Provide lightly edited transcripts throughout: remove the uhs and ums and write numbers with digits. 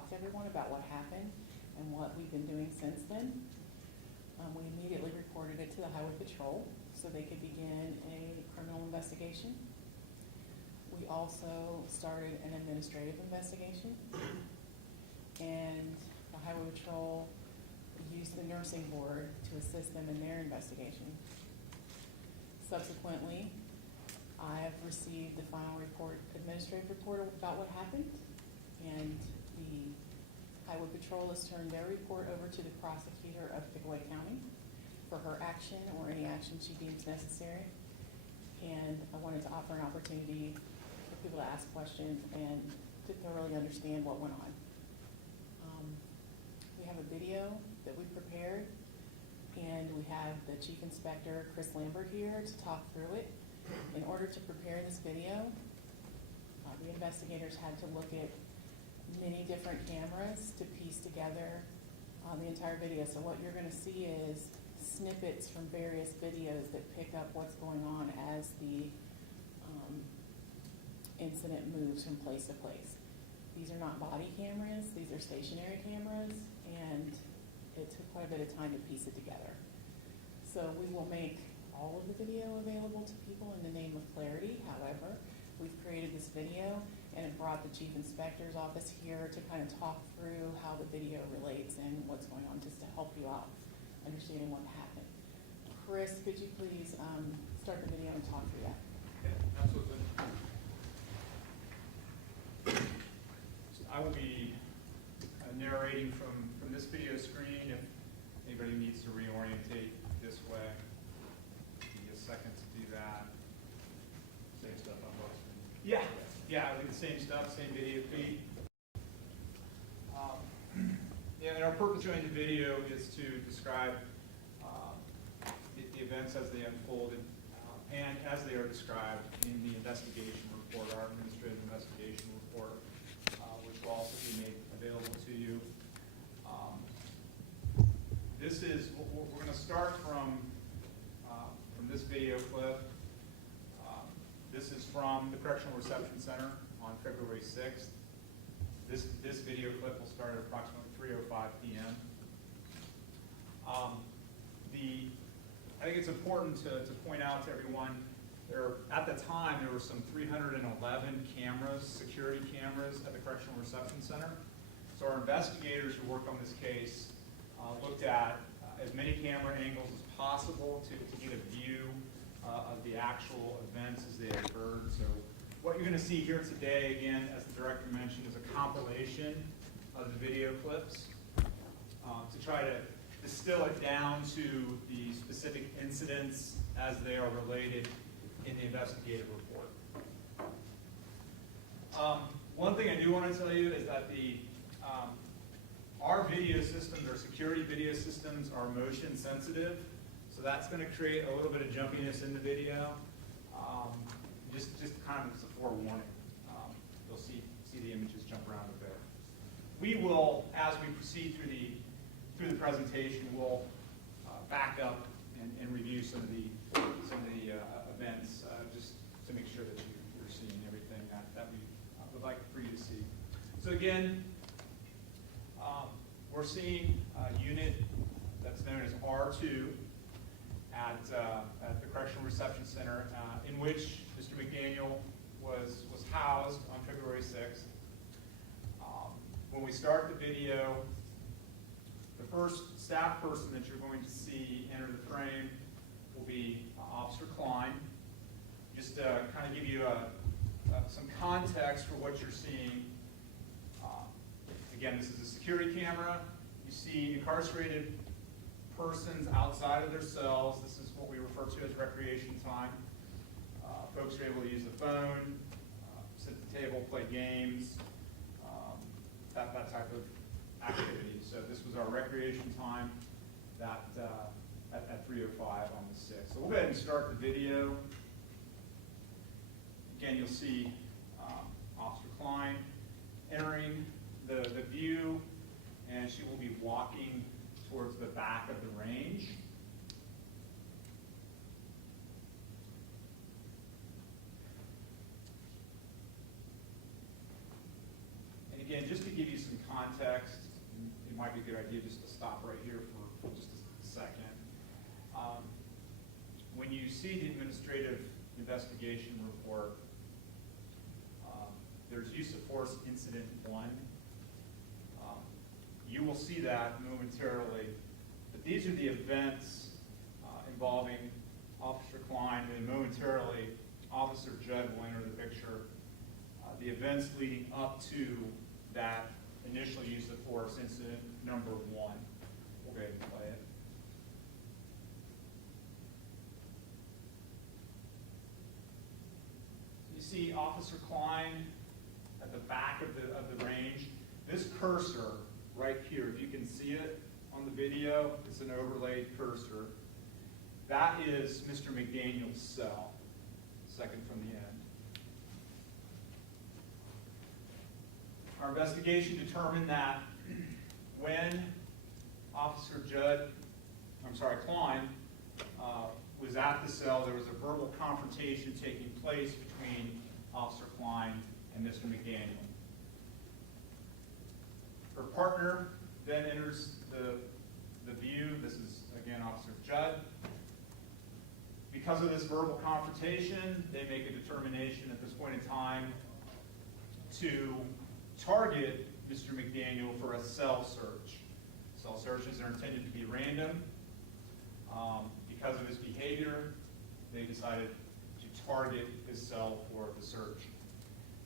talk to everyone about what happened and what we've been doing since then. We immediately reported it to the Highway Patrol so they could begin a criminal investigation. We also started an administrative investigation, and the Highway Patrol used the nursing board to assist them in their investigation. Subsequently, I have received the final report, administrative report about what happened, and the Highway Patrol has turned their report over to the prosecutor of Pickaway County for her action or any action she deems necessary. And I wanted to offer an opportunity for people to ask questions and to thoroughly understand what went on. We have a video that we prepared, and we have the Chief Inspector, Chris Lambert, here to talk through it. In order to prepare this video, the investigators had to look at many different cameras to piece together the entire video. So what you're gonna see is snippets from various videos that pick up what's going on as the incident moves from place to place. These are not body cameras, these are stationary cameras, and it took quite a bit of time to piece it together. So we will make all of the video available to people in the name of clarity. However, we've created this video and it brought the Chief Inspector's office here to kind of talk through how the video relates and what's going on, just to help you out understanding what happened. Chris, could you please start the video and talk through that? Okay, absolutely. So I will be narrating from this video screen. If anybody needs to reorientate this way, give me a second to do that. Same stuff on both screens. Yeah, it'll be the same stuff, same video feed. Yeah, and our purpose of doing the video is to describe the events as they unfolded and as they are described in the investigation report, our administrative investigation report, which will also be made available to you. This is, we're going to start from this video clip. This is from the Correctional Reception Center on February 6th. This video clip will start at approximately 3:05 p.m. I think it's important to point out to everyone, at the time there were some 311 cameras, security cameras at the Correctional Reception Center. So our investigators who worked on this case looked at as many camera angles as possible to get a view of the actual events as they occurred. So what you're going to see here today, again, as the director mentioned, is a compilation of the video clips to try to distill it down to the specific incidents as they are related in the investigative report. One thing I do want to tell you is that our video systems, our security video systems, are motion sensitive. So that's going to create a little bit of jumpiness in the video. Just kind of as a forewarning. You'll see the images jump around a bit. We will, as we proceed through the presentation, we'll back up and review some of the events, just to make sure that you're seeing everything that we would like for you to see. So again, we're seeing a unit that's known as R2 at the Correctional Reception Center, in which Mr. McDaniel was housed on February 6th. When we start the video, the first staff person that you're going to see enter the frame will be Officer Klein. Just to kind of give you some context for what you're seeing. Again, this is a security camera. You see incarcerated persons outside of their cells. This is what we refer to as recreation time. Folks are able to use the phone, sit at the table, play games, that type of activity. So this was our recreation time at 3:05 on the 6th. So we'll go ahead and start the video. Again, you'll see Officer Klein entering the view, and she will be walking towards the back of the range. And again, just to give you some context context, it might be a good idea just to stop right here for just a second. When you see the administrative investigation report, there's use of force incident 1. You will see that momentarily. But these are the events involving Officer Klein, and then momentarily Officer Judd will enter the picture. The events leading up to that initial use of force incident number 1. We'll go ahead and play it. You see Officer Klein at the back of the range. This cursor right here, if you can see it on the video, it's an overlaid cursor. That is Mr. McDaniel's cell, second from the end. Our investigation determined that when Officer Klein was at the cell, there was a verbal confrontation taking place between Officer Klein and Mr. McDaniel. Her partner then enters the view. This is, again, Officer Judd. Because of this verbal confrontation, they make a determination at this point in time to target Mr. McDaniel for a cell search. Cell searches are intended to be random. Because of his behavior, they decided to target his cell for the search.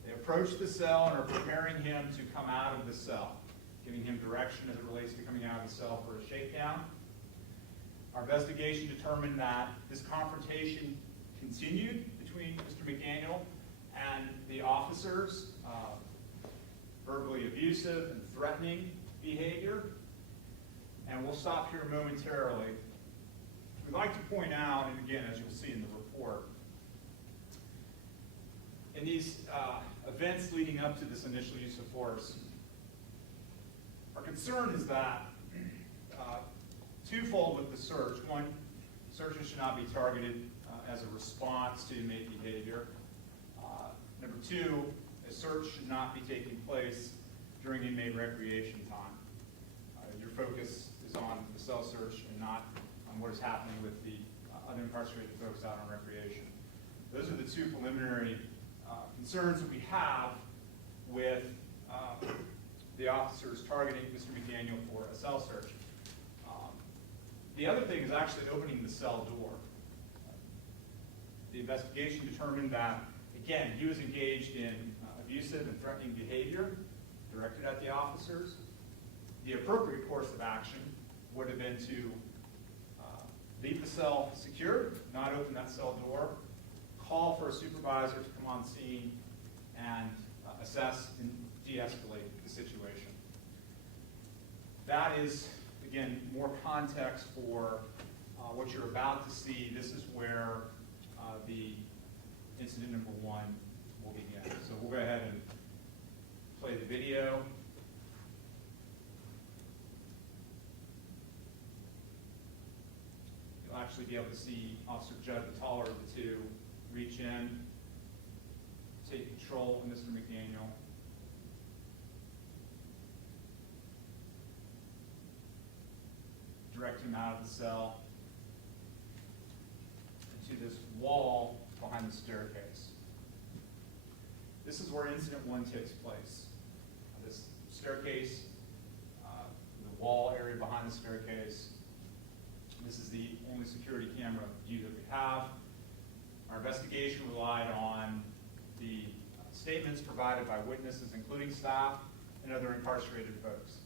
They approach the cell and are preparing him to come out of the cell, giving him direction as it relates to coming out of the cell for a shakedown. Our investigation determined that this confrontation continued between Mr. McDaniel and the officers, verbally abusive and threatening behavior. And we'll stop here momentarily. We'd like to point out, and again, as you'll see in the report, in these events leading up to this initial use of force, our concern is that twofold with the search. One, searches should not be targeted as a response to inmate behavior. Number two, a search should not be taking place during inmate recreation time. Your focus is on the cell search and not on what is happening with the other incarcerated folks out on recreation. Those are the two preliminary concerns that we have with the officers targeting Mr. McDaniel for a cell search. The other thing is actually opening the cell door. The investigation determined that, again, he was engaged in abusive and threatening behavior directed at the officers. The appropriate course of action would have been to leave the cell secured, not open that cell door, call for a supervisor to come on scene and assess and de-escalate the situation. That is, again, more context for what you're about to see. This is where the incident number 1 will begin. So we'll go ahead and play the video. You'll actually be able to see Officer Judd, the taller of the two, reach in, take control of Mr. McDaniel. Direct him out of the cell into this wall behind the staircase. This is where incident 1 takes place. This staircase, the wall area behind the staircase. This is the only security camera view that we have. Our investigation relied on the statements provided by witnesses, including staff and other incarcerated folks.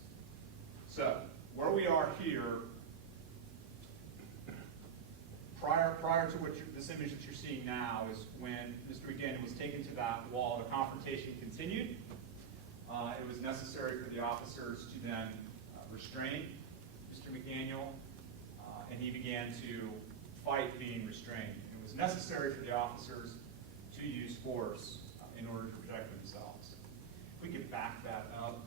So, where we are here, prior to this image that you're seeing now, is when Mr. McDaniel was taken to that wall, the confrontation continued. It was necessary for the officers to then restrain Mr. McDaniel, and he began to fight being restrained. It was necessary for the officers to use force in order to protect themselves. If we could back that up,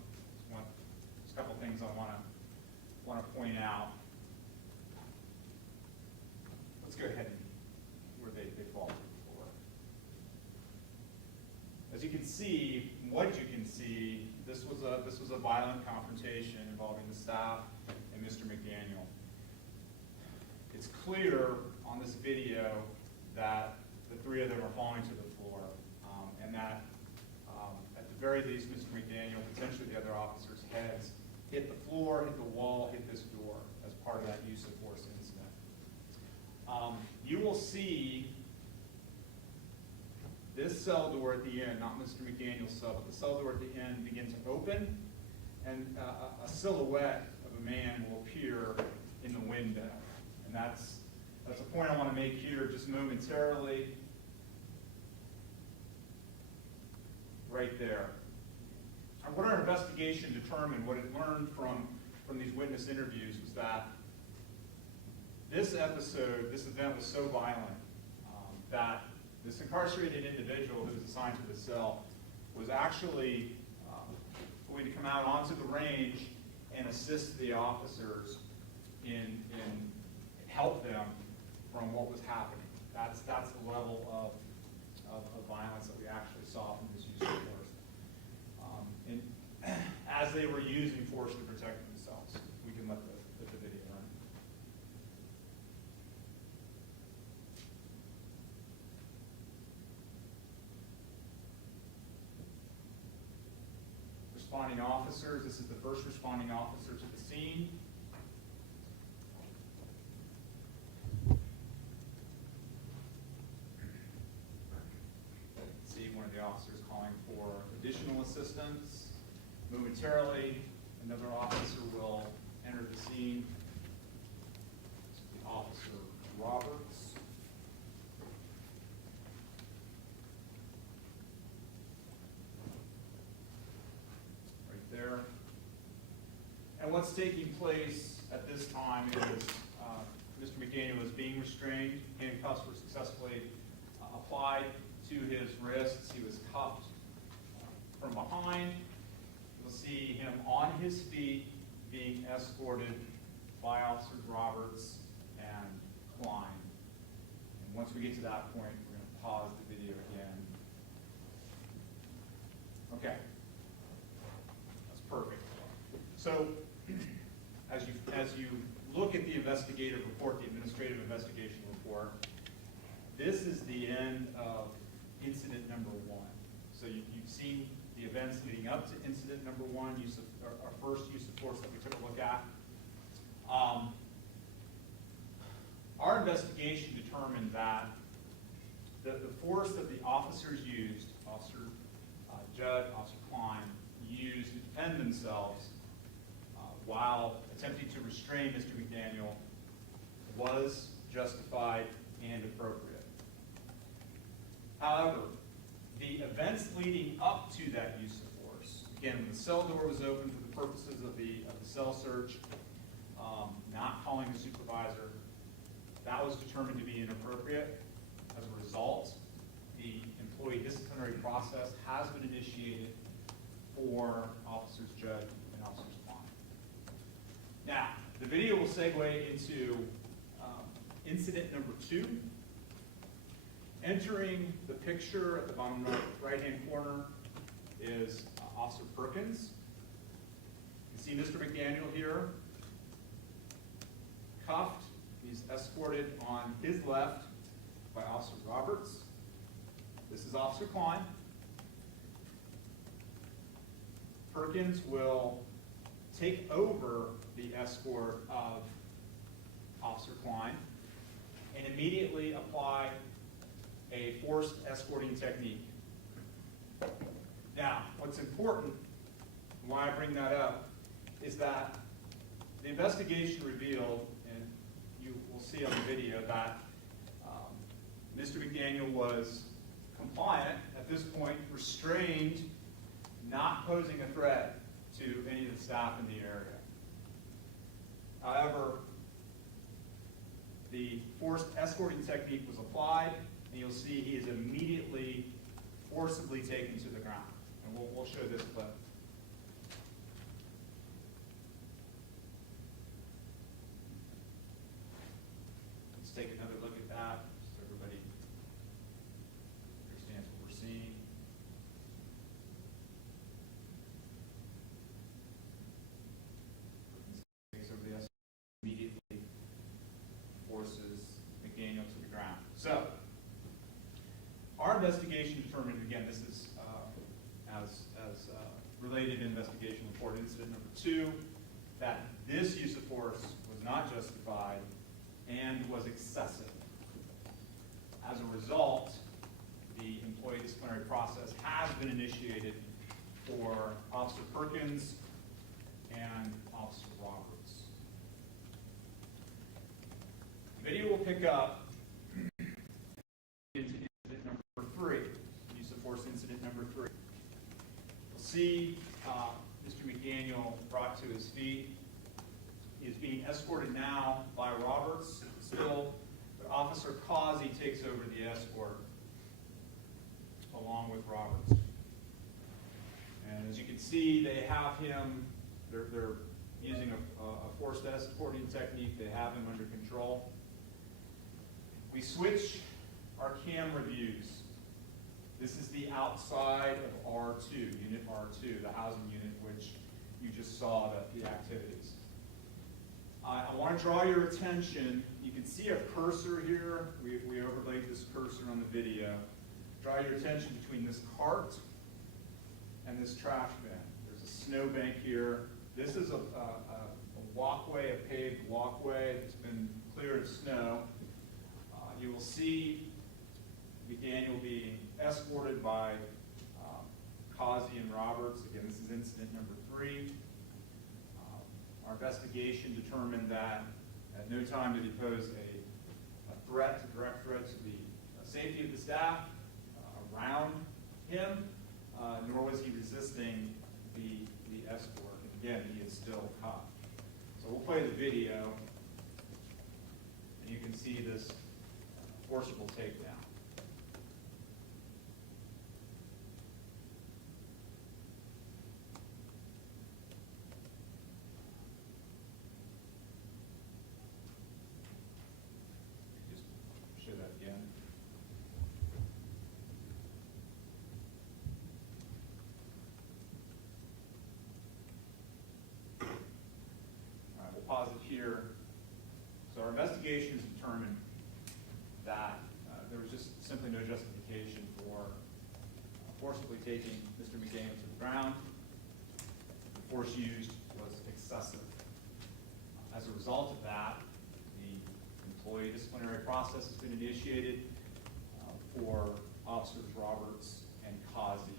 there's a couple things I want to point out. Let's go ahead and where they fall to the floor. As you can see, what you can see, this was a violent confrontation involving the staff and Mr. McDaniel. It's clear on this video that the three of them are falling to the floor, and that at the very least, Mr. McDaniel, potentially the other officers' heads, hit the floor, hit the wall, hit this door as part of that use of force incident. You will see this cell door at the end, not Mr. McDaniel's cell, but the cell door at the end begin to open, and a silhouette of a man will appear in the window. And that's a point I want to make here just momentarily. Right there. And what our investigation determined, what it learned from these witness interviews, was that this episode, this event was so violent that this incarcerated individual who was assigned to the cell was actually going to come out onto the range and assist the officers in help them from what was happening. That's the level of violence that we actually saw from this use of force. And as they were using force to protect themselves, we can let the video run. Responding officers, this is the first responding officer to the scene. See one of the officers calling for additional assistance. Momentarily, another officer will enter the scene. Officer Roberts. Right there. And what's taking place at this time is Mr. McDaniel is being restrained. Handcuffs were successfully applied to his wrists. He was cuffed from behind. You'll see him on his feet being escorted by Officers Roberts and Klein. And once we get to that point, we're going to pause the video again. Okay. That's perfect. So as you look at the investigative report, the administrative investigation report, this is the end of incident number 1. So you've seen the events leading up to incident number 1, our first use of force that we took a look at. Our investigation determined that the force that the officers used, Officer Judd, Officer Klein, used to defend themselves while attempting to restrain Mr. McDaniel was justified and appropriate. However, the events leading up to that use of force, again, when the cell door was open for the purposes of the cell search, not calling the supervisor, that was determined to be inappropriate. As a result, the employee disciplinary process has been initiated for Officers Judd and Officers Klein. Now, the video will segue into incident number 2. Entering the picture at the bottom right-hand corner is Officer Perkins. You can see Mr. McDaniel here, cuffed. He's escorted on his left by Officer Roberts. This is Officer Klein. Perkins will take over the escort of Officer Klein and immediately apply a forced escorting technique. Now, what's important, and why I bring that up, is that the investigation revealed, and you will see on the video, that Mr. McDaniel was compliant, at this point restrained, not posing a threat to any of the staff in the area. However, the forced escorting technique was applied, and you'll see he is immediately forcibly taken to the ground. And we'll show this clip. Let's take another look at that so everybody understands what we're seeing. incident number 2, that this use of force was not justified and was excessive. As a result, the employee disciplinary process has been initiated for Officer Perkins and Officer Roberts. The video will pick up into incident number 3, use of force incident number 3. We'll see Mr. McDaniel brought to his feet. He is being escorted now by Roberts still, but Officer Causey takes over the escort along with Roberts. And as you can see, they have him, they're using a forced escorting technique. They have him under control. We switch our camera views. This is the outside of R2, Unit R2, the housing unit, which you just saw the activities. I want to draw your attention. You can see a cursor here. We overlaid this cursor on the video. Draw your attention between this cart and this trash bin. There's a snowbank here. This is a walkway, a paved walkway that's been cleared of snow. You will see McDaniel being escorted by Causey and Roberts. Again, this is incident number 3. Our investigation determined that at no time did he pose a direct threat to the safety of the staff around him, nor was he resisting the escort. And again, he is still cuffed. So we'll play the video, and you can see this forcible takedown. Just show that again. All right, we'll pause it here. So our investigation has determined that there was just simply no justification for forcibly taking Mr. McDaniel to the ground. The force used was excessive. As a result of that, the employee disciplinary process has been initiated for Officers Roberts and Causey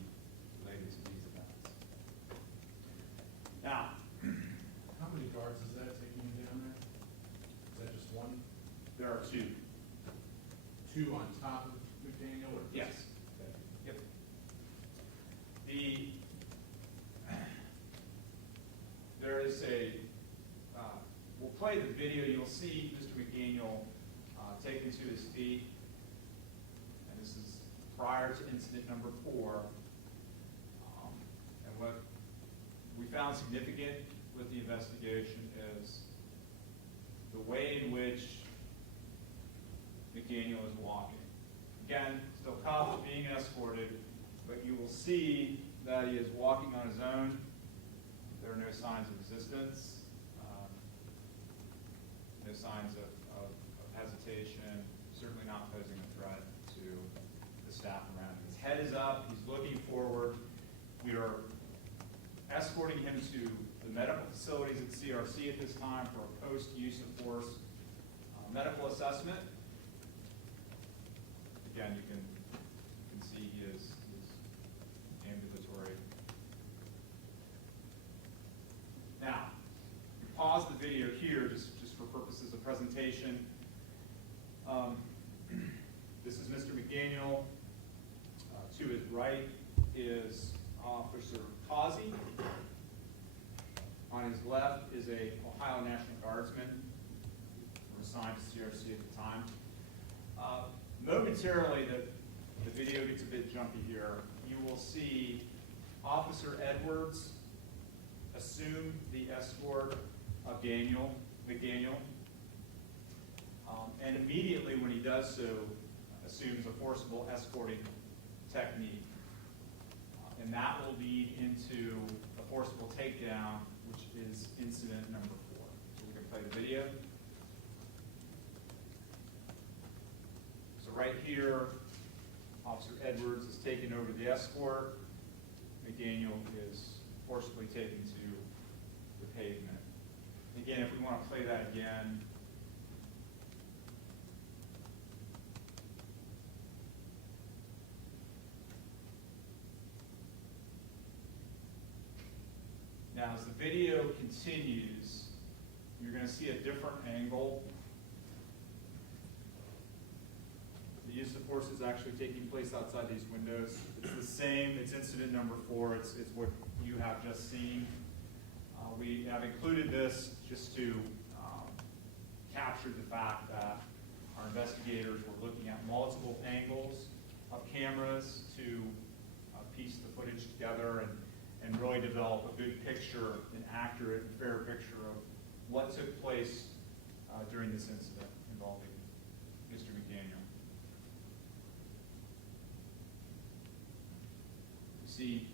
related to these events. Now, How many guards is that taking you down there? Is that just one? there are 2. 2 on top of McDaniel, or? Yes. Yep. There is we'll play the video. You'll see Mr. McDaniel taken to his feet. And this is prior to incident number 4. And what we found significant with the investigation is the way in which McDaniel is walking. Again, still cuffed, being escorted, but you will see that he is walking on his own. There are no signs of resistance, no signs of hesitation, certainly not posing a threat to the staff around him. His head is up, he's looking forward. We are escorting him to the medical facilities at CRC at this time for a post-use of force medical assessment. Again, you can see he is ambulatory. Now, we pause the video here just for purposes of presentation. This is Mr. McDaniel. To his right is Officer Causey. On his left is a Ohio National Guardsman who was assigned to CRC at the time. Momentarily, the video gets a bit jumpy here. You will see Officer Edwards assume the escort of McDaniel, and immediately when he does so, assumes a forcible escorting technique. And that will lead into a forcible takedown, which is incident number 4. So we can play the video. So right here, Officer Edwards is taking over the escort. McDaniel is forcibly taken to want to play that again. Now, as the video continues, you're going to see a different angle. The use of force is actually taking place outside these windows. It's the same. It's incident number 4. It's what you have just seen. We have included this just to capture the fact that our investigators were looking at multiple angles of cameras to piece the footage together and really develop a good picture, an accurate and fair picture of what took place during this incident involving Mr. McDaniel. You see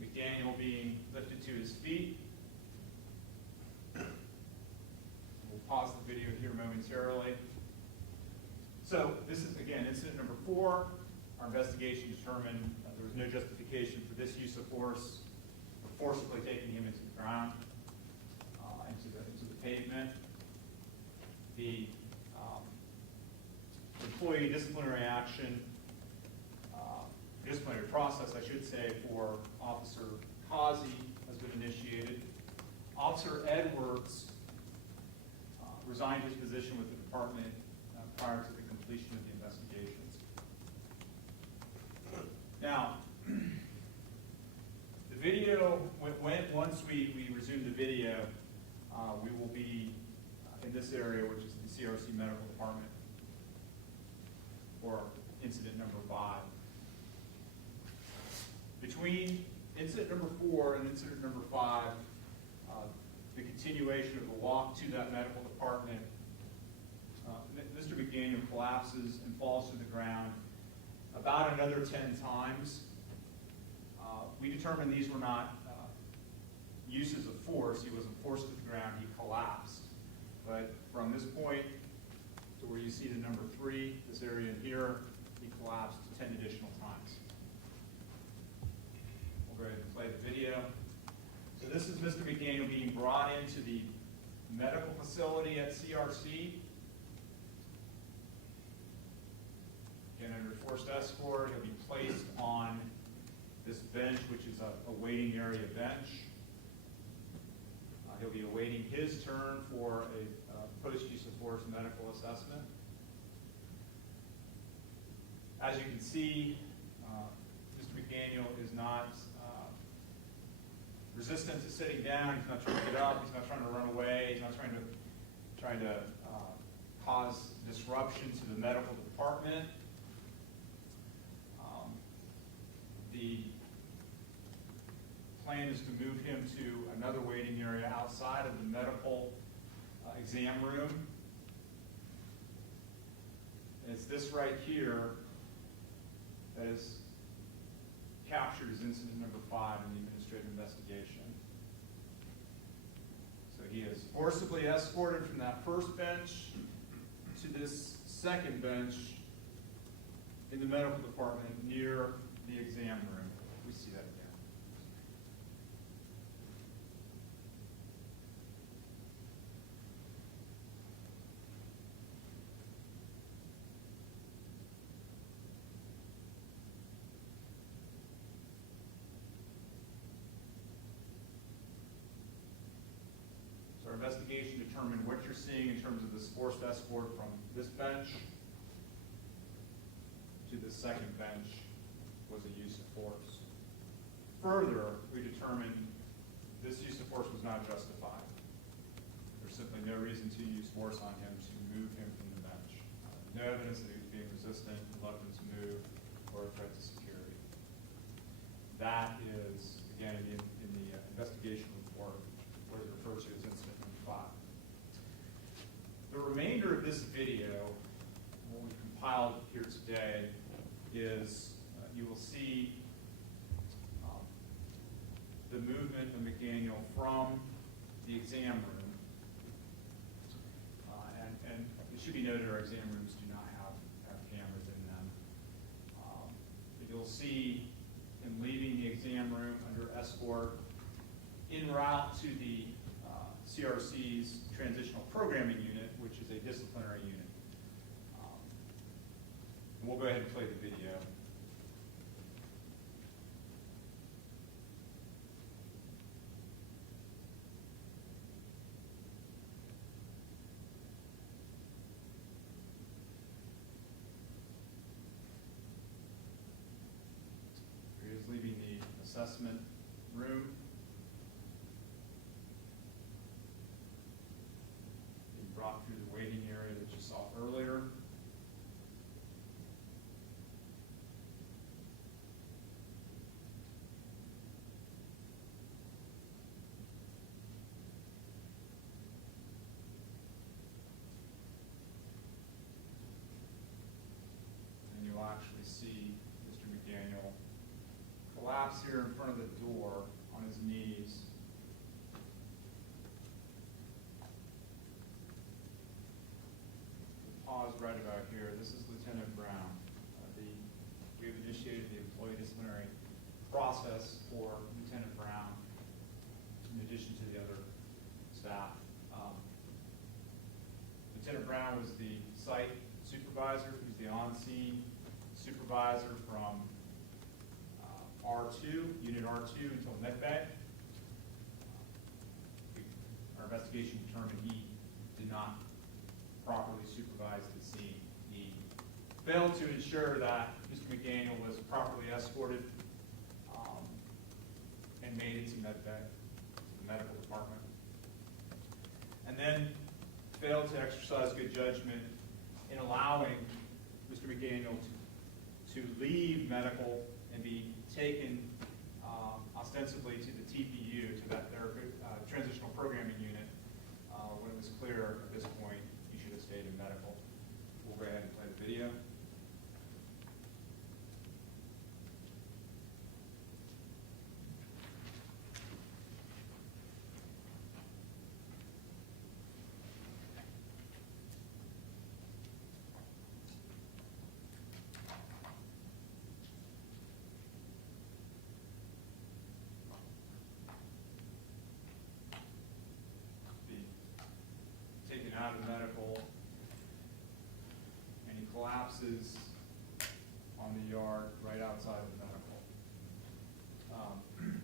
McDaniel being lifted to his feet. We'll pause the video here momentarily. So this is, again, incident number 4. Our investigation determined there was no justification for this use of force, for forcibly taking him into the ground, into the pavement. The employee disciplinary action, disciplinary process, I should say, for Officer Causey has been initiated. Officer Edwards resigned his position with the department prior to the completion of the investigations. Now, the video, once we resume the video, we will be in this area, which is the CRC Medical Department, for incident number 5. Between incident number 4 and incident number 5, the continuation of the walk to that medical department, Mr. McDaniel collapses and falls to the ground about another 10 times. We determined these were not uses of force. He wasn't forced to the ground, he collapsed. But from this point to where you see the number 3, this area here, he collapsed 10 additional times. We'll go ahead and play the video. So this is Mr. McDaniel being brought into the medical facility at CRC. Again, under forced escort, he'll be placed on this bench, which is a waiting area bench. He'll be awaiting his turn for a post-use of force medical assessment. As you can see, Mr. McDaniel is not resistant to sitting down. He's not trying to get up. He's not trying to run away. He's not trying to cause disruption to the medical department. The plan is to move him to another waiting area outside of the medical exam room. And it's this right here that is captured as incident number 5 in the administrative investigation. So he is forcibly escorted from that first bench to this second bench in the medical department near the exam room. We see that again. So our investigation determined what you're seeing in terms of this forced escort from this bench to the second bench was a use of force. Further, we determined this use of force was not justified. There's simply no reason to use force on him to move him from the bench. No evidence that he was being resistant, reluctant to move, or a threat to security. That is, again, in the investigation report, what it refers to as incident number 5. The remainder of this video, what we've compiled here today, is you will see the movement of McDaniel from the exam room. And it should be noted our exam rooms do not have cameras in them. But you'll see him leaving the exam room under escort en route to the CRC's Transitional Programming Unit, which is a disciplinary unit. And we'll go ahead and play the video. He is leaving the assessment room. Being brought through the waiting area that you saw earlier. And you'll actually see Mr. McDaniel collapse here in front of the door on his knees. Pause right about here. This is Lieutenant Brown. We've initiated the employee disciplinary process for Lieutenant Brown in addition to the other staff. Lieutenant Brown was the site supervisor. He's the on-scene supervisor from R2, Unit R2 until medbay. Our investigation determined he did not properly supervise the scene. He failed to ensure that Mr. McDaniel was properly escorted and made it to medbay, to the medical department. And then failed to exercise good judgment in allowing Mr. McDaniel to leave medical and be taken ostensibly to the TPU, to that transitional programming unit, when it was clear at this point he should have stayed in medical. We'll go ahead and play the video. Taken out of medical, and he collapses on the yard right outside of medical.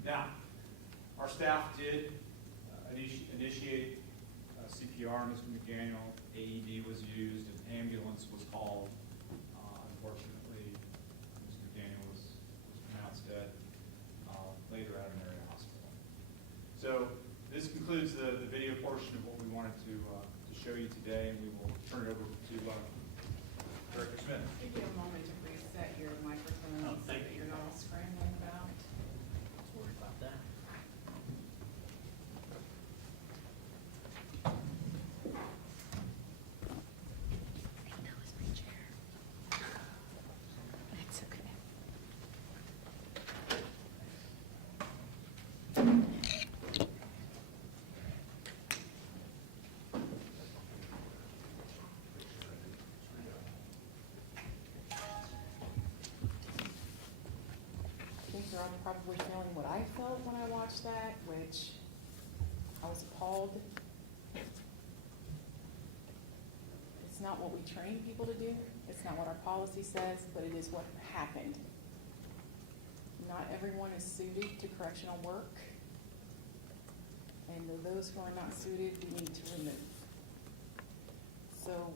Now, our staff did initiate CPR on Mr. McDaniel. AED was used, an ambulance was called. Unfortunately, Mr. McDaniel was pronounced dead later at an area hospital. So this concludes the video portion of what we wanted to show you today, and we will turn it over to Director Smith. Give you a moment to reset your microphone so that you're not all scrambling about. Sorry about that. That was my chair. That's okay. I think you're all probably feeling what I felt when I watched that, which I was appalled. It's not what we train people to do. It's not what our policy says, but it is what happened. Not everyone is suited to correctional work. And those who are not suited, we need to remove. So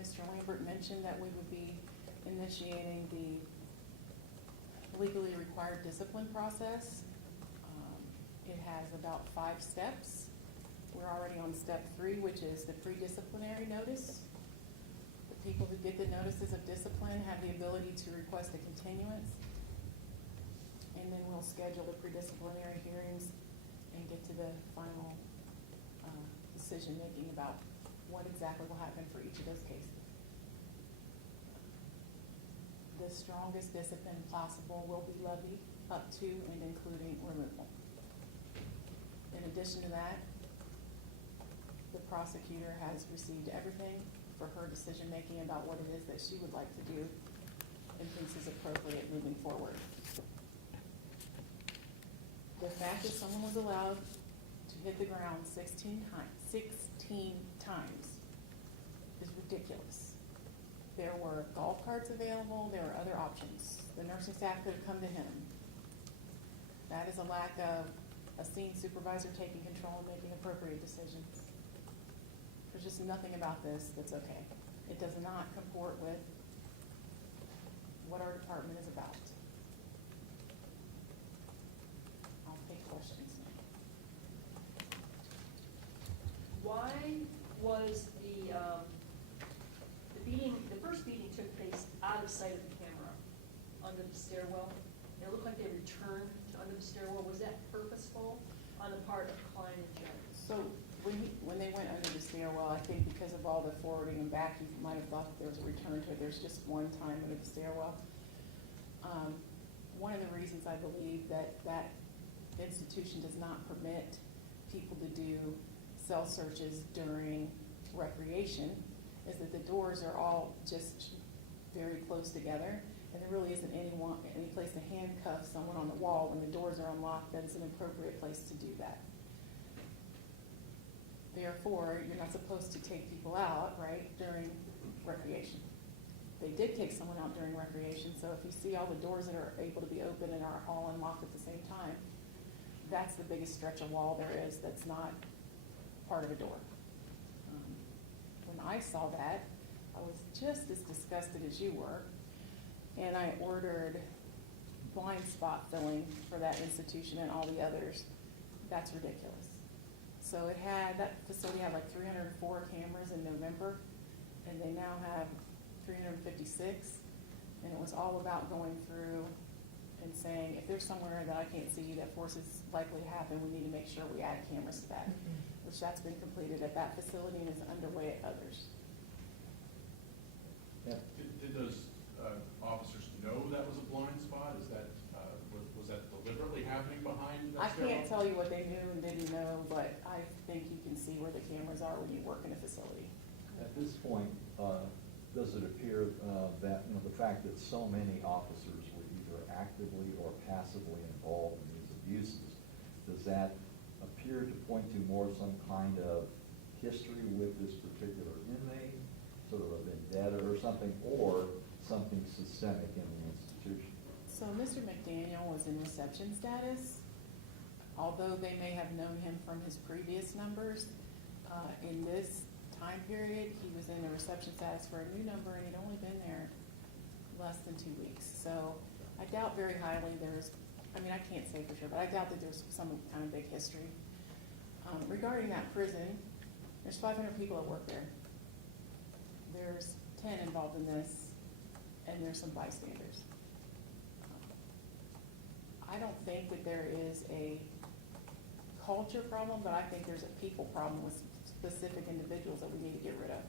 Mr. Lambert mentioned that we would be initiating the legally required discipline process. It has about 5 steps. We're already on step 3, which is the pre-disciplinary notice. The people who get the notices of discipline have the ability to request a continuance. And then we'll schedule the pre-disciplinary hearings and get to the final decision-making about what exactly will happen for each of those cases. The strongest discipline possible will be levied up to and including removal. In addition to that, the prosecutor has received everything for her decision-making about what it is that she would like to do and thinks is appropriate moving forward. The fact that someone was allowed to hit the ground 16 times is ridiculous. There were golf carts available, there were other options. The nursing staff could have come to him. That is a lack of a scene supervisor taking control and making appropriate decisions. There's just nothing about this that's okay. It does not comport with what our department is about. I'll take questions now. Why was the beating, the first beating took place out of sight of the camera, under the stairwell? It looked like they returned to under the stairwell. Was that purposeful on the part of Klein and Jones? So when they went under the stairwell, I think because of all the forwarding and back, you might have thought that there was a return to it. There's just one time under the stairwell. One of the reasons I believe that that institution does not permit people to do cell searches during recreation is that the doors are all just very close together, and there really isn't any place to handcuff someone on the wall when the doors are unlocked. That is an appropriate place to do that. Therefore, you're not supposed to take people out, right, during recreation. They did take someone out during recreation, so if you see all the doors that are able to be open and are all unlocked at the same time, that's the biggest stretch of wall there is that's not part of a door. When I saw that, I was just as disgusted as you were, and I ordered blind spot filling for that institution and all the others. That's ridiculous. So that facility had like 304 cameras in November, and they now have 356, and it was all about going through and saying, if there's somewhere that I can't see that force is likely to happen, we need to make sure we add cameras to that, which that's been completed at that facility and is underway at others. Yeah. Did those officers know that was a blind spot? Is that, was that deliberately happening behind I that stairwell? can't tell you what they knew and didn't know, but I think you can see where the cameras are when you work in a facility. At this point, does it appear that, the fact that so many officers were either actively or passively involved in these abuses, does that appear to point to more some kind of history with this particular inmate, sort of a vendetta or something systemic in the institution? So Mr. McDaniel was in reception status. Although they may have known him from his previous numbers, in this time period, he was in a reception status for a new number, and he'd only been there less than 2 weeks. So I doubt very highly I can't say for sure, but I doubt that there's some kind of big history. Regarding that prison, there's 500 people that work there. There's 10 involved in this, and there's some bystanders. I don't think that there is a culture problem, but I think there's a people problem with specific individuals that we need to get rid of.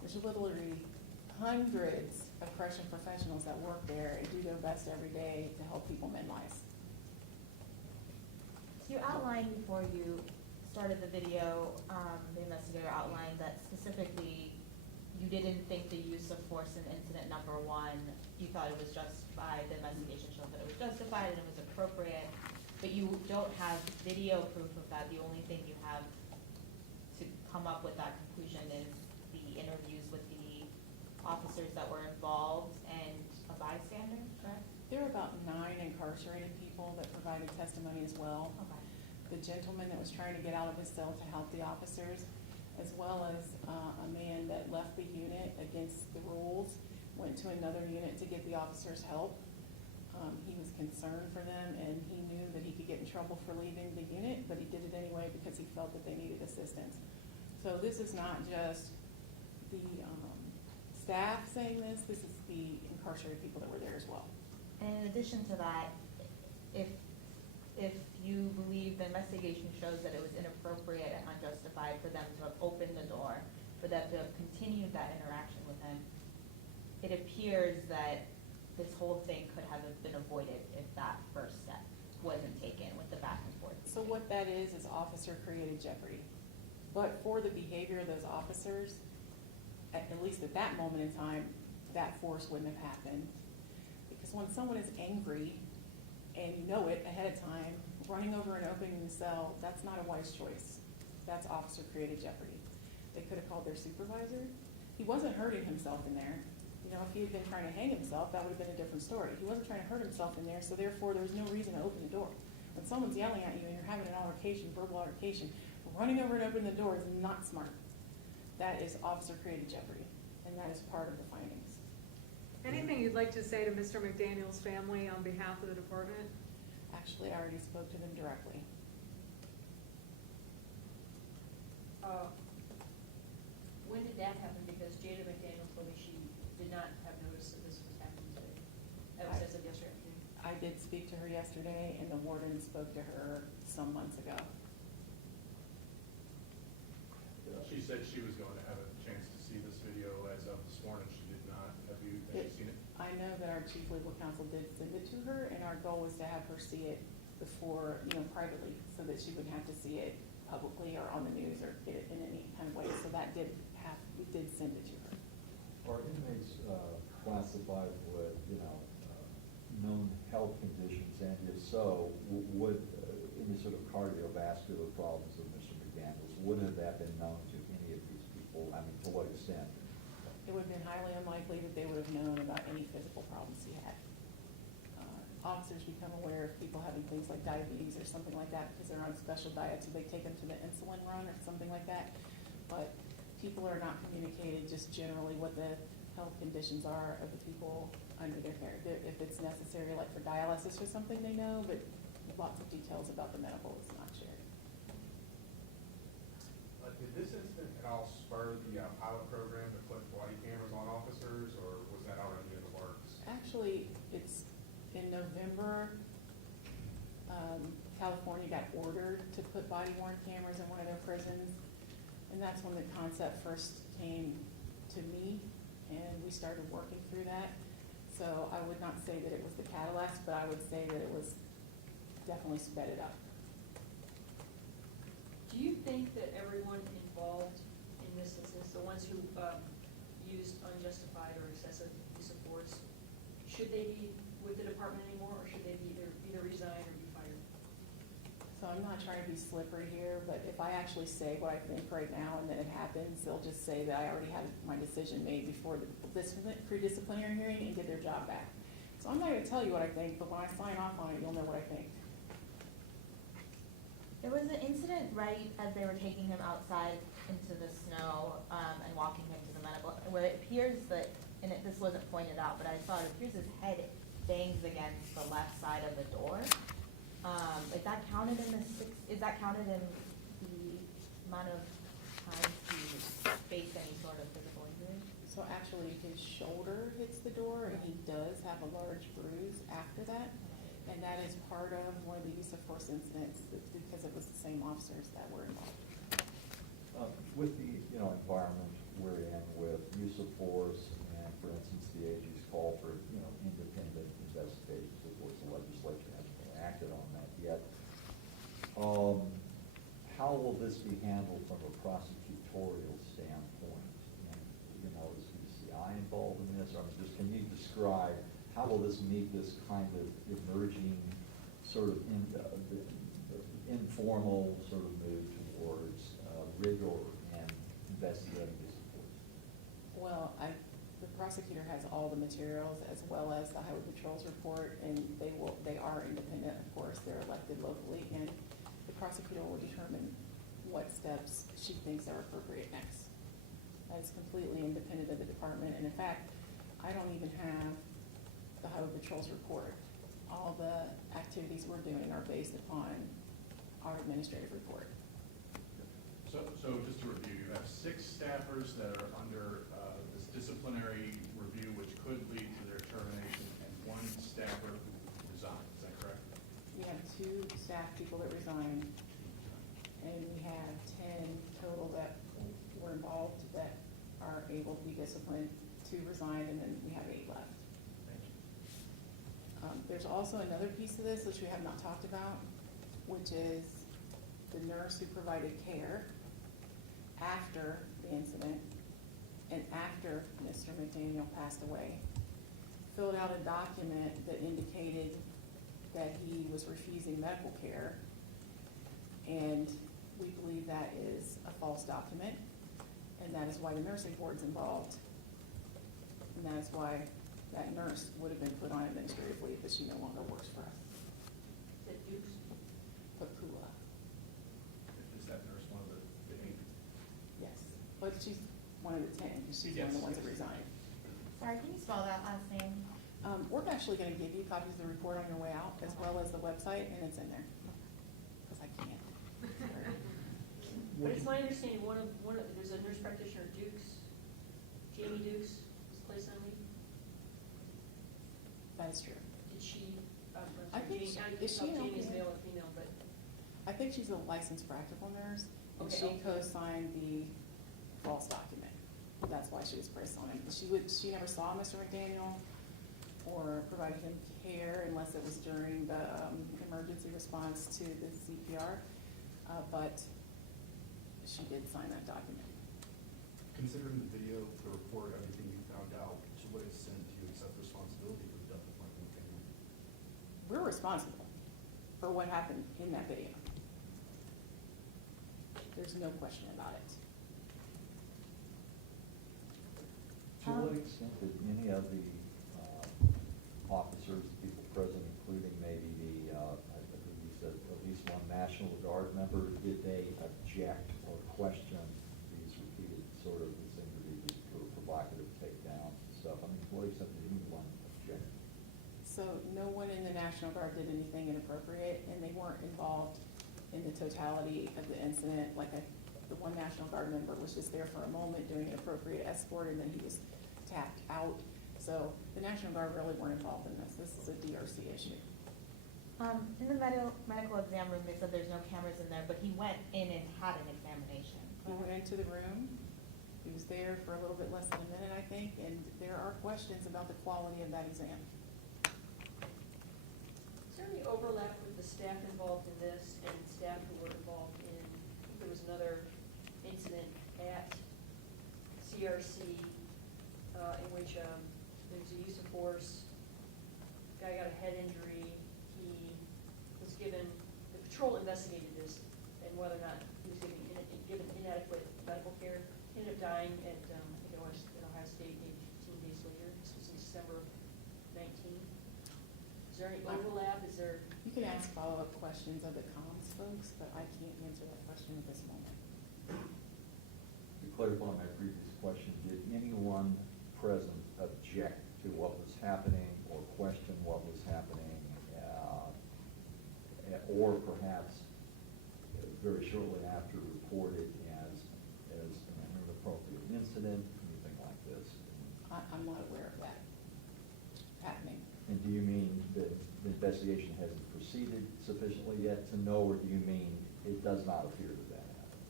There's literally hundreds of correction professionals that work there and do their best every day to help people mend lives. So you outlined before you started the video, the investigator outlined that specifically you didn't think the use of force in incident number 1, you thought it was justified, the investigation showed that it was justified and it was appropriate, but you don't have video proof of that. The only thing you have to come up with that conclusion is the interviews with the officers that were involved and a bystander, correct? There were about 9 incarcerated people that provided testimony as well. Okay. The gentleman that was trying to get out of his cell to help the officers, as well as a man that left the unit against the rules, went to another unit to get the officers help. He was concerned for them, and he knew that he could get in trouble for leaving the unit, but he did it anyway because he felt that they needed assistance. So this is not just the staff saying this is the incarcerated people that were there as well. And in addition to that, if you believe the investigation shows that it was inappropriate and unjustified for them to have opened the door, for them to have continued that interaction with him, it appears that this whole thing could have been avoided if that first step wasn't taken with the back and forth. So what that is officer-created jeopardy. But for the behavior of those officers, at least at that moment in time, that force wouldn't have happened. Because when someone is angry and you know it ahead of time, running over and opening the cell, that's not a wise choice. That's officer-created jeopardy. They could have called their supervisor. He wasn't hurting himself in there. You know, if he had been trying to hang himself, that would have been a different story. He wasn't trying to hurt himself in there, so therefore there was no reason to open the door. When someone's yelling at you and you're having an altercation, verbal altercation, running over and opening the door is not smart. That is officer-created jeopardy, and that is part of the findings. Anything you'd like to say to Mr. McDaniel's family on behalf of the department? Actually, I already spoke to them directly. When did that happen? Because Jada McDaniel told me she did not have notice that this was happening today. That was as of yesterday afternoon. I did speak to her yesterday, and the warden spoke to her some months ago. She said she was going to have a chance to see this video as of this morning. She did not. Have you seen it? I know that our chief legal counsel did send it to her, and our goal was to have her see it before, you know, privately, so that she wouldn't have to see it publicly or on the news or get it in any kind of way. So that did have, we did send it to her. Are inmates classified with, known health conditions, and if so, would any sort of cardiovascular problems of Mr. McDaniel's, would have that been known to any of these people? I mean, to what extent? It would have been highly unlikely that they would have known about any physical problems he had. Officers become aware of people having things like diabetes or something like that because they're on special diets, so they take them to the insulin run or something like that. But people are not communicated just generally what the health conditions are of the people under their care. If it's necessary, like for dialysis or something, they know, but lots of details about the medical is not shared. Did this incident at all spur the pilot program to put body cameras on officers, or was that already in the works? Actually, it's in November, California got ordered to put body-worn cameras in one of their prisons, and that's when the concept first came to me, and we started working through that. So I would not say that it was the catalyst, but I would say that it was definitely sped it up. Do you think that everyone involved in this instance, the ones who used unjustified or excessive use of force, should they be with the department anymore, or should they be either resign or be fired? So I'm not trying to be slippery here, but if I actually say what I think right now and then it happens, they'll just say that I already had my decision made before the pre-disciplinary hearing and get their job back. So I'm not gonna tell you what I think, but when I sign off on it, you'll know what I think. There was an incident right as they were taking him outside into the snow and walking him to the medical, where it appears that, and this wasn't pointed out, but I saw it appears his head bangs against the left side of the door. Is that counted in the is that counted in the amount of time he faced any sort of physical injury? So actually, his shoulder hits the door, and he does have a large bruise after that. And that is part of one of the use of force incidents, because it was the same officers that were involved. With the, environment we're in with use of force, and for instance, the AG's call for, independent investigations, of course, the legislature hasn't acted on that yet. How will this be handled from a prosecutorial standpoint? And, is PCI involved in this? Or just can you describe how will this meet this kind of emerging sort of informal sort of move towards rigor and investigating use of force? Well, the prosecutor has all the materials as well as the Highway Patrol's report, and they are independent, of course. They're elected locally, and the prosecutor will determine what steps she thinks are appropriate next. That is completely independent of the department, and in fact, I don't even have the Highway Patrol's report. All the activities we're doing are based upon our administrative report. So just to review, you have 6 staffers that are under this disciplinary review, which could lead to their termination, and 1 staffer who resigned. Is that correct? We have 2 staff people that resigned, and we have 10 total that were involved that are able to be disciplined. 2 resigned, and then we have 8 left. Thank you. There's also another piece of this which we have not talked about, which is the nurse who provided care after the incident and after Mr. McDaniel passed away, filled out a document that indicated that he was refusing medical care. And we believe that is a false document, and that is why the nursing board's involved. And that is why that nurse would have been put on administrative leave, but she no longer works for us. That Duke's, Papua, Is that nurse one of the 8? yes. But she's one of the 10, because she's one of the Yes, ones that yes. resigned. Sorry, can you spell that last name? We're actually gonna give you copies of the report on your way out, as well as the website, and it's in there. Because I can't. but it's my understanding, there's a nurse practitioner, Duke's, Jamie Duke's, was placed on leave. That is true. Did she, I'm I sorry, think Jamie, she- I is she don't know if Jamie's okay? male or female, but, I think she's a licensed practical nurse, and Okay, she okay. co-signed the false document. That's why she was placed on it. She never saw Mr. McDaniel or provided him care unless it was during the emergency response to the CPR, but she did sign that document. Considering the video, the report, everything you found out, to what extent do you accept responsibility for the death of Michael McDaniel? We're responsible for what happened in that video. There's no question about it. To what extent did any of the officers, people present, including maybe the, I believe you said at least one National Guard member, did they object or question these repeated sort of, this seemed to be these provocative takedowns and stuff? I mean, to what extent did anyone object? So no one in the National Guard did anything inappropriate, and they weren't involved in the totality of the incident. Like the one National Guard member was just there for a moment doing an appropriate escort, and then he was tapped out. So the National Guard really weren't involved in this. This is a DRC issue. In the medical exam room, they said there's no cameras in there, but he went in and had an examination. He went into the room. He was there for a little bit less than a minute, I think, and there are questions about the quality of that exam. is there any overlap with the staff involved in this and staff who were involved in, I think there was another incident at CRC, in which, there's a use of force, guy got a head injury, he was given, the patrol investigated this, and whether or not he was given inadequate medical care, he ended up dying at, I think it was at Ohio State, maybe 15 days later, this was in December 19. Is there any overlap, is there? You can ask follow-up questions of the comms folks, but I can't answer that question at this moment. To clarify my previous question, did anyone present object to what was happening or question what was happening, or perhaps very shortly after reported as an inappropriate incident, anything like this? I'm not aware of that happening. And do you mean that the investigation hasn't proceeded sufficiently yet to know, or do you mean it does not appear that that happened?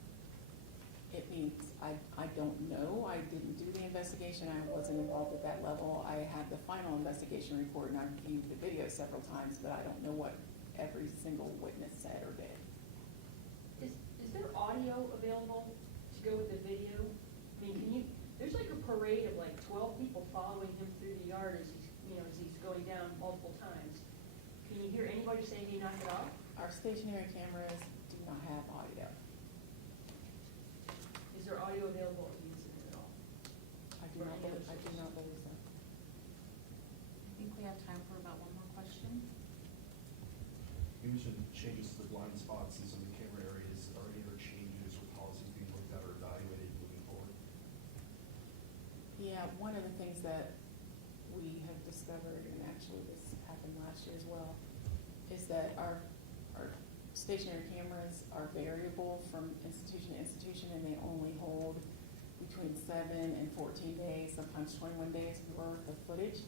It means I don't know. I didn't do the investigation. I wasn't involved at that level. I had the final investigation report, and I reviewed the video several times, but I don't know what every single witness said or did. Is there audio available to go with the video? I mean, there's like a parade of like 12 people following him through the yard as he's going down multiple times. Can you hear anybody saying he knocked it off? Our stationary cameras do not have audio. Is there audio available at the incident at all? I do not believe so. I think we have time for about one more question. You mentioned changes to the blind spots in some of the camera areas. Are any other changes or policies being looked at or evaluated moving forward? Yeah, one of the things that we have discovered, and actually this happened last year as well, is that our stationary cameras are variable from institution to institution, and they only hold between 7 and 14 days, sometimes 21 days worth of footage.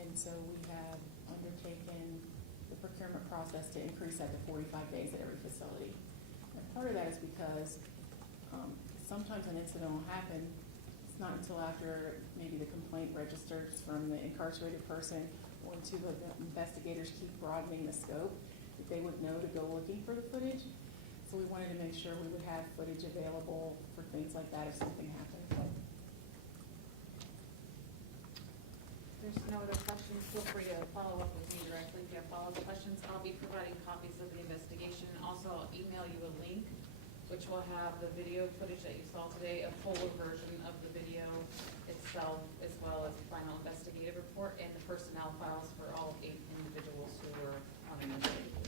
And so we have undertaken the procurement process to increase that to 45 days at every facility. And part of that is because sometimes an incident will happen. It's not until after maybe the complaint registers from the incarcerated person or until the investigators keep broadening the scope that they would know to go looking for the footage. So we wanted to make sure we would have footage available for things like that if something happened. The there's no other questions, feel free to follow up with me directly if you have follow-up questions. I'll be providing copies of the investigation. Also, I'll email you a link, which will have the video footage that you saw today, a fuller version of the video itself, as well as the final investigative report and the personnel files for all 8 individuals who were on an investigation.